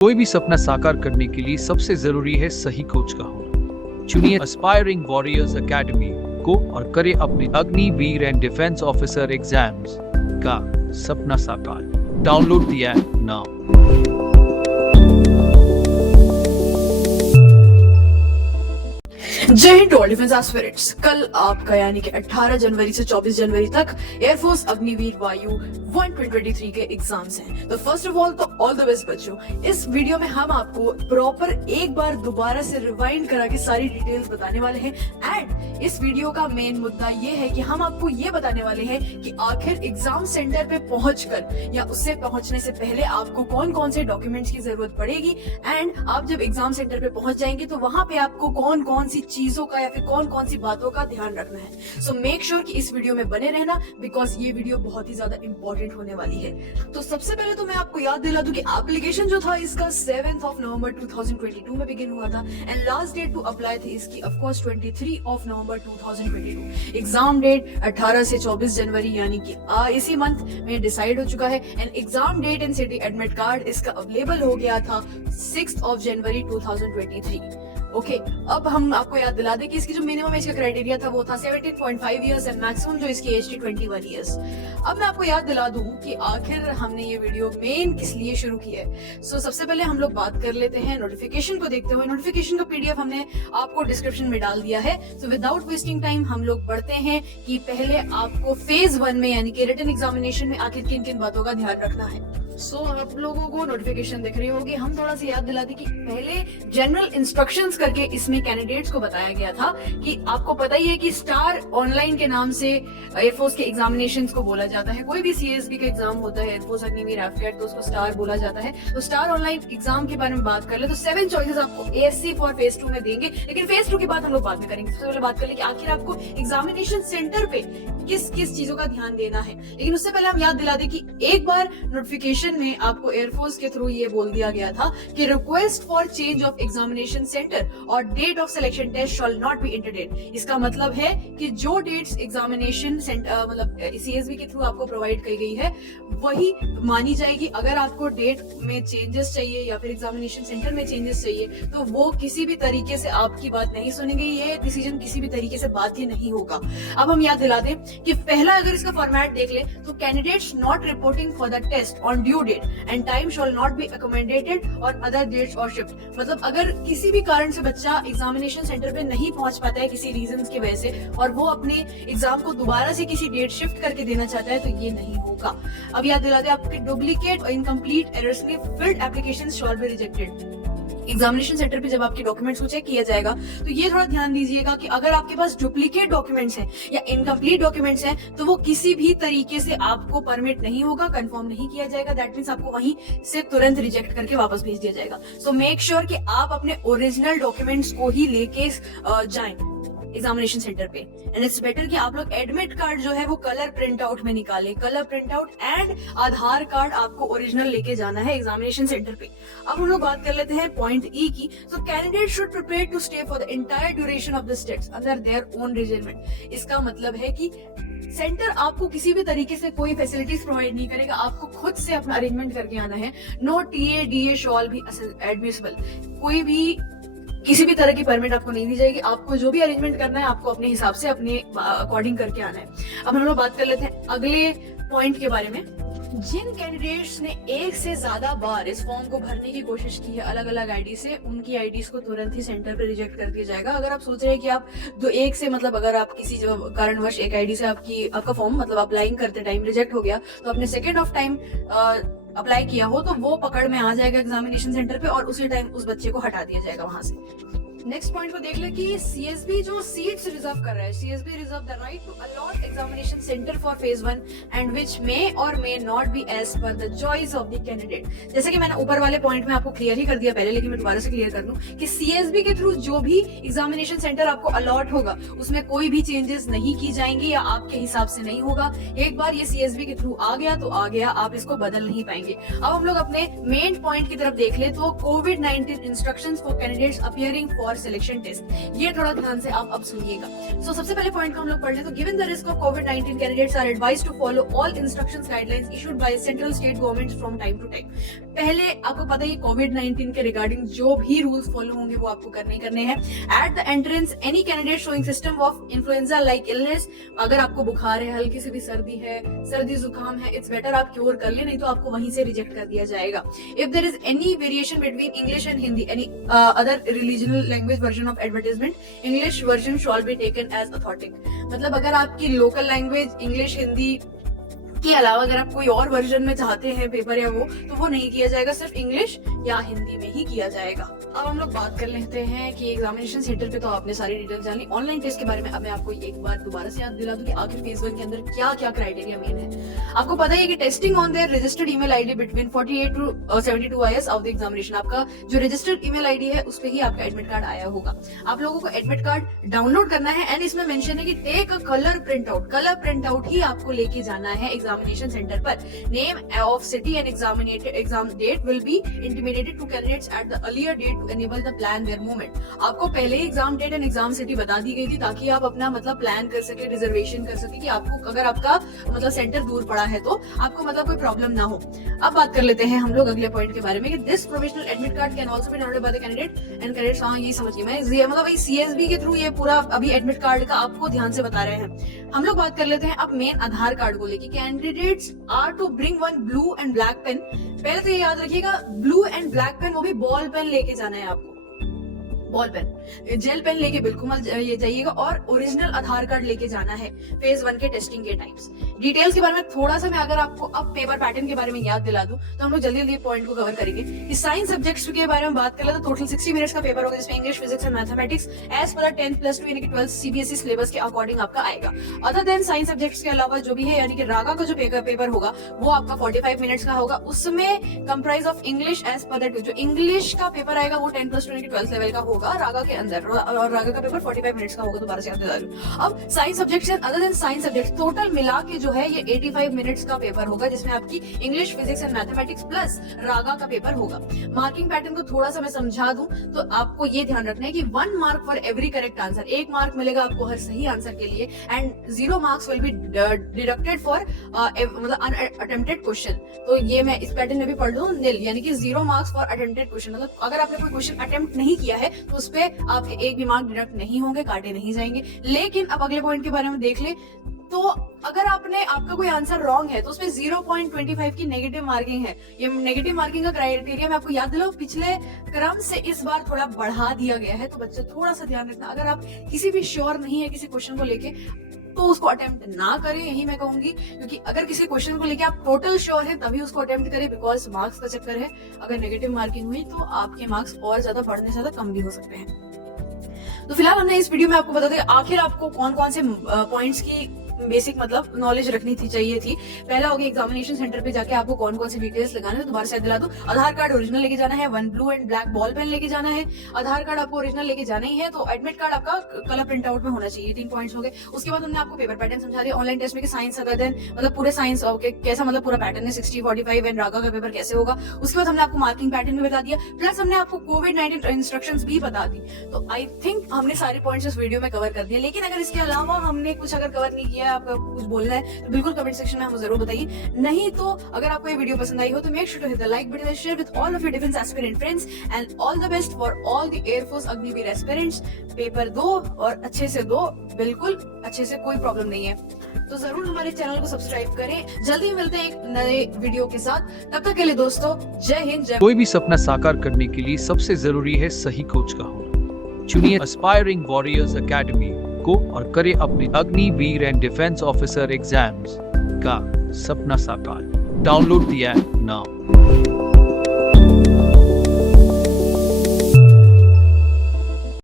कोई भी सपना साकार करने के लिए सबसे जरूरी है सही कोच का होना। चुनिए एस्पायरिंग वॉरियर्स एकेडमी को और करें अपने Agniveer and defence officer exams का सपना साकार। Download the app now. जय हिंद ऑल डिफेंस एस्पिरेंट्स। कल आपका यानी कि 18 जनवरी से 24 जनवरी तक एयरफोर्स अग्निवीर वायु 123 के एग्जाम्स हैं। तो फर्स्ट ऑफ ऑल तो ऑल द बेस्ट बच्चों। इस वीडियो में हम आपको प्रॉपर एक बार दोबारा से रिवाइंड करा के सारी डिटेल्स बताने वाले हैं। एंड इस वीडियो का मेन मुद्दा ये है कि हम आपको ये बताने वाले हैं कि आखिर एग्जाम सेंटर पे पहुंचकर या उससे पहुंचने से पहले आपको कौन कौन से डॉक्यूमेंट्स की जरूरत पड़ेगी। एंड आप जब एग्जाम सेंटर पे पहुंच जाएंगे तो वहां पे आपको कौन कौन सी चीजों का या फिर कौन कौन सी बातों का ध्यान रखना है। सो मेक श्योर कि इस वीडियो में बने रहना, बिकॉज ये वीडियो बहुत ही ज्यादा इंपॉर्टेंट होने वाली है। तो सबसे पहले तो मैं आपको याद दिला दूं कि एप्लीकेशन जो था इसका 7 नवंबर 2022 में बिगिन हुआ था and last date to apply थी इसकी ऑफ कोर्स 23 नवंबर 2022। एग्जाम डेट 18 से 24 जनवरी यानी कि इसी मंथ में डिसाइड हो चुका है and exam date and city admit card इसका अवेलेबल हो गया था 6 जनवरी 2023। ओके, अब हम आपको याद दिला दें कि इसकी जो मिनिमम एज का क्राइटेरिया था वो था 17.5 इयर्स एंड मैक्सिमम जो इसकी एज थी 21 इयर्स। अब मैं आपको याद दिला दूं कि आखिर हमने ये वीडियो मेन किस लिए शुरू किया है। सबसे पहले हम लोग बात कर लेते हैं नोटिफिकेशन को देखते हुए। नोटिफिकेशन का पीडीएफ हमने आपको डिस्क्रिप्शन में डाल दिया है। सो विदाउट वेस्टिंग टाइम हम लोग पढ़ते हैं कि पहले आपको फेज 1 में यानी कि रिटन एग्जामिनेशन में आखिर किन किन बातों का ध्यान रखना है। आप लोगों को नोटिफिकेशन दिख रही होगी। हम थोड़ा सा याद दिलाते कि पहले जनरल इंस्ट्रक्शंस करके इसमें कैंडिडेट्स को बताया गया था कि आपको पता ही है कि स्टार ऑनलाइन के नाम से एयरफोर्स के एग्जामिनेशंस को बोला जाता है। कोई भी सीएसबी का एग्जाम होता है, एयरफोर्स अग्निवीर एफकेट, तो उसको स्टार बोला जाता है। तो स्टार ऑनलाइन एग्जाम के बारे में बात कर ले तो 7 चॉइसेस आपको एएससी फॉर फेज 2 में देंगे, लेकिन फेज 2 की बात हम लोग बाद में करेंगे। सबसे पहले बात कर ले कि आखिर आपको एग्जामिनेशन सेंटर पे किस किस चीजों का ध्यान देना है। लेकिन उससे पहले हम याद दिला दें कि एक बार नोटिफिकेशन में आपको एयरफोर्स के थ्रू ये बोल दिया गया था कि request for change of examination centre और date of selection test shall not be entertain. इसका मतलब है कि जो डेट्स एग्जामिनेशन सेंटर मतलब सीएसबी के थ्रू आपको प्रोवाइड की गई है वही मानी जाएगी। अगर आपको डेट में चेंजेस चाहिए या फिर एग्जामिनेशन सेंटर में चेंजेस चाहिए तो वो किसी भी तरीके से आपकी बात नहीं सुनेंगे। ये डिसीजन किसी भी तरीके से बात ही नहीं होगा। अब हम याद दिला दें कि पहला अगर इसका फॉर्मेट देख ले तो candidates not reporting for the test on due date and time shall not be accommodated और अदर डेट्स और शिफ्ट। मतलब अगर किसी भी कारण से बच्चा एग्जामिनेशन सेंटर पे नहीं पहुंच पाता है किसी रीजंस की वजह से और वो अपने एग्जाम को दोबारा से किसी डेट शिफ्ट करके देना चाहता है तो ये नहीं होगा। अब याद दिला दें आपके डुप्लीकेट और incomplete erroneously filled applications shall be rejected. Examination centre पे जब आपके डॉक्यूमेंट्स को चेक किया जाएगा तो ये थोड़ा ध्यान दीजिएगा कि अगर आपके पास डुप्लीकेट डॉक्यूमेंट्स हैं या इनकम्प्लीट डॉक्यूमेंट्स हैं तो वो किसी भी तरीके से आपको परमिट नहीं होगा, कंफर्म नहीं किया जाएगा। दैट मींस आपको वहीं से तुरंत रिजेक्ट करके वापस भेज दिया जाएगा। सो मेक श्योर कि आप अपने ओरिजिनल डॉक्यूमेंट्स को ही लेके जाएं एग्जामिनेशन सेंटर पे। एंड इट्स बेटर कि आप लोग एडमिट कार्ड जो है वो कलर प्रिंट आउट में निकालें। Colour print out and Aadhaar card आपको ओरिजिनल लेके जाना है एग्जामिनेशन सेंटर पे। अब हम लोग बात कर लेते हैं पॉइंट ई की। So candidate should prepare to stay for the entire duration of the states under their own reservement. इसका मतलब है कि सेंटर आपको किसी भी तरीके से कोई फैसिलिटीज प्रोवाइड नहीं करेगा, आपको खुद से अपना अरेंजमेंट करके आना है। नो टीए डीए शॉल भी एडमिसिबल। कोई भी किसी भी तरह की परमिट आपको नहीं दी जाएगी। आपको जो भी अरेंजमेंट करना है आपको अपने हिसाब से अपने अकॉर्डिंग करके आना है। अब हम लोग बात कर लेते हैं अगले पॉइंट के बारे में। जिन कैंडिडेट्स ने एक से ज्यादा बार इस फॉर्म को भरने की कोशिश की है अलग अलग आईडी से, उनकी आईडीज को तुरंत ही सेंटर पे रिजेक्ट कर दिया जाएगा। अगर आप सोच रहे हैं कि आप एक से मतलब अगर आप किसी कारणवश एक आईडी से आपका फॉर्म मतलब अप्लाइंग करते टाइम रिजेक्ट हो गया तो आपने सेकेंड ऑफ टाइम अप्लाई किया हो तो वो पकड़ में आ जाएगा एग्जामिनेशन सेंटर पे और उसी टाइम उस बच्चे को हटा दिया जाएगा वहां से। नेक्स्ट पॉइंट को देख ले कि सीएसबी जो सीट्स रिजर्व कर रहा है, CSB reserve the right to allot examination centre for phase 1 and which may और may not be as per the choice of the candidate. जैसे कि मैंने ऊपर वाले पॉइंट में आपको क्लियर ही कर दिया पहले, लेकिन मैं दोबारा से क्लियर कर दूं कि सीएसबी के थ्रू जो भी एग्जामिनेशन सेंटर आपको अलॉट होगा उसमें कोई भी चेंजेस नहीं की जाएंगी या आपके हिसाब से नहीं होगा। एक बार ये सीएसबी के थ्रू आ गया तो आ गया, आप इसको बदल नहीं पाएंगे। अब हम लोग अपने मेन पॉइंट की तरफ देख ले तो कोविड-19 instructions for candidates appearing for selection test. ये थोड़ा ध्यान से आप अब सुनिएगा। सबसे पहले पॉइंट को हम लोग पढ़ ले तो गिवन द रिस्क ऑफ कोविड-19 candidates are advised to follow all instructions guidelines issued by central state governments from time to time. पहले आपको पता है कोविड-19 के रिगार्डिंग जो भी रूल्स फॉलो होंगे वो आपको करने ही करने हैं। At the entrance any candidate showing system of influenza like illness, अगर आपको बुखार है, हल्की सी भी सर्दी है, सर्दी जुकाम है, इट्स बेटर आप क्योर कर ले, नहीं तो आपको वहीं से रिजेक्ट कर दिया जाएगा। If there is any variation between English and Hindi, any other regional language version of advertisement, English version shall be taken as authentic. मतलब अगर आपकी लोकल लैंग्वेज इंग्लिश हिंदी के अलावा अगर आप कोई और वर्जन में चाहते हैं पेपर या वो, तो वो नहीं किया जाएगा, सिर्फ इंग्लिश या हिंदी में ही किया जाएगा। अब हम लोग बात कर लेते हैं कि एग्जामिनेशन सेंटर पे तो आपने सारी डिटेल्स जान ली। ऑनलाइन टेस्ट के बारे में अब मैं आपको एक बार दोबारा से याद दिला दूं कि आखिर फेज 1 के अंदर क्या क्या क्राइटेरिया मेन है। आपको पता है कि testing on their registered email ID between 48 to 72 hours of the examination, आपका जो रजिस्टर्ड ईमेल आईडी है उस पे ही आपका एडमिट कार्ड आया होगा। आप लोगों को एडमिट कार्ड डाउनलोड करना है एंड इसमें मेंशन है कि take a colour print out ही आपको लेके जाना है एग्जामिनेशन सेंटर पर। Name of city and exam date will be intimated to candidates at the earlier date to enable the plan their movement. आपको पहले ही exam date and exam city बता दी गई थी ताकि आप अपना मतलब प्लान कर सके, रिजर्वेशन कर सके कि आपको अगर आपका मतलब सेंटर दूर पड़ा है तो आपको मतलब कोई प्रॉब्लम ना हो। अब बात कर लेते हैं हम लोग अगले पॉइंट के बारे में कि this provisional admit card can also be downloaded by the candidate and candidates. हाँ, ये समझिए, मैं मतलब वही सीएसबी के थ्रू ये पूरा अभी एडमिट कार्ड का आपको ध्यान से बता रहे हैं। हम लोग बात कर लेते हैं अब मेन आधार कार्ड को लेके। Candidates are to bring one blue and black pen. पहले तो ये याद रखिएगा, ब्लू एंड ब्लैक पेन, वो भी बॉल पेन लेके जाना है आपको। बॉल पेन, जेल पेन लेके बिल्कुल मत ये जाइएगा और ओरिजिनल आधार कार्ड लेके जाना है फेज 1 के टेस्टिंग के टाइम्स। डिटेल्स के बारे में थोड़ा सा मैं अगर आपको अब पेपर पैटर्न के बारे में याद दिला दूं तो हम लोग जल्दी जल्दी पॉइंट को कवर करेंगे। कि साइंस सब्जेक्ट्स के बारे में बात करें तो टोटल 60 मिनट्स का पेपर होगा जिसमें English, physics and mathematics as पर 10+2 यानी कि 12 सीबीएसई सिलेबस के अकॉर्डिंग आपका आएगा। अदर देन साइंस सब्जेक्ट्स के अलावा जो भी है यानी कि रागा का जो पेपर होगा वो आपका 45 मिनट्स का होगा। उसमें comprise of English as per जो इंग्लिश का पेपर आएगा वो 10+2 यानी कि 12 लेवल का होगा रागा के अंदर, और रागा का पेपर 45 मिनट्स का होगा। दोबारा से याद दिला दूं। अब science subjects and other than science subjects total मिला के जो है ये 85 मिनट्स का पेपर होगा जिसमें आपकी English, physics and mathematics plus रागा का पेपर होगा। मार्किंग पैटर्न को थोड़ा सा मैं समझा दूं तो आपको ये ध्यान रखना है कि 1 mark for every correct answer, 1 mark मिलेगा आपको हर सही आंसर के लिए and 0 marks will be deducted for मतलब अनअटेम्प्टेड क्वेश्चन। तो ये मैं इस पैटर्न में भी पढ़ लूं, निल यानी कि 0 मार्क्स फॉर अटेम्प्टेड क्वेश्चन, मतलब अगर आपने कोई क्वेश्चन अटेम्प्ट नहीं किया है तो उस पे आपके एक भी मार्क डिडक्ट नहीं होंगे, काटे नहीं जाएंगे। लेकिन अब अगले पॉइंट के बारे में देख ले तो अगर आपका कोई आंसर रॉन्ग है तो उसमें 0.25 की नेगेटिव मार्किंग है। ये नेगेटिव मार्किंग का क्राइटेरिया मैं आपको याद दिलाऊं, पिछले क्रम से इस बार थोड़ा बढ़ा दिया गया है, तो बच्चे थोड़ा सा ध्यान रखना। अगर आप किसी भी श्योर नहीं है किसी क्वेश्चन को लेके तो उसको अटेम्प्ट ना करें, यही मैं कहूंगी। क्योंकि अगर किसी क्वेश्चन को लेके आप टोटल श्योर है तभी उसको अटेम्प्ट करें, बिकॉज मार्क्स का चक्कर है। अगर नेगेटिव मार्किंग हुई तो आपके मार्क्स और ज्यादा बढ़ने से ज्यादा कम भी हो सकते हैं। तो फिलहाल हमने इस वीडियो में आपको बता दिया आखिर आपको कौन कौन से पॉइंट्स की बेसिक मतलब नॉलेज रखनी चाहिए थी। पहला हो गया एग्जामिनेशन सेंटर पे जाके आपको कौन कौन से डिटेल्स लगाने हैं, दोबारा से दिला दूं। आधार कार्ड ओरिजिनल लेके जाना है, 1 blue and black ball pen लेके जाना है। आधार कार्ड आपको ओरिजिनल लेके जाना ही है, तो एडमिट कार्ड आपका कलर प्रिंट आउट में होना चाहिए। 3 पॉइंट्स हो गए। उसके बाद हमने आपको पेपर पैटर्न समझा दिया। ऑनलाइन टेस्ट में साइंस अदर देन मतलब पूरे साइंस कैसा मतलब पूरा पैटर्न है, 60, 45 एंड रागा का पेपर कैसे होगा। उसके बाद हमने आपको मार्किंग पैटर्न भी बता दिया, प्लस हमने आपको कोविड-19 इंस्ट्रक्शंस भी बता दी। तो आई थिंक हमने सारे पॉइंट्स इस वीडियो में कवर कर दिए। लेकिन अगर इसके अलावा हमने कुछ अगर कवर नहीं किया, आपका कुछ बोलना है तो बिल्कुल कमेंट सेक्शन में हमें जरूर बताइए। नहीं तो अगर आपको ये वीडियो पसंद आई हो तो make sure to hit the like button, share with all of your defence aspirant friends and all the best for all the air force Agniveer aspirants. Paper दो और अच्छे से दो, बिल्कुल अच्छे से, कोई प्रॉब्लम नहीं है। तो जरूर हमारे चैनल को सब्सक्राइब करें। जल्दी मिलते हैं एक नए वीडियो के साथ, तब तक के लिए दोस्तों जय हिंद जय। कोई भी सपना साकार करने के लिए सबसे जरूरी है सही कोच का होना। चुनिए एस्पायरिंग वॉरियर्स एकेडमी को और करें अपने Agniveer and defence officer exams का सपना साकार। Download the app now.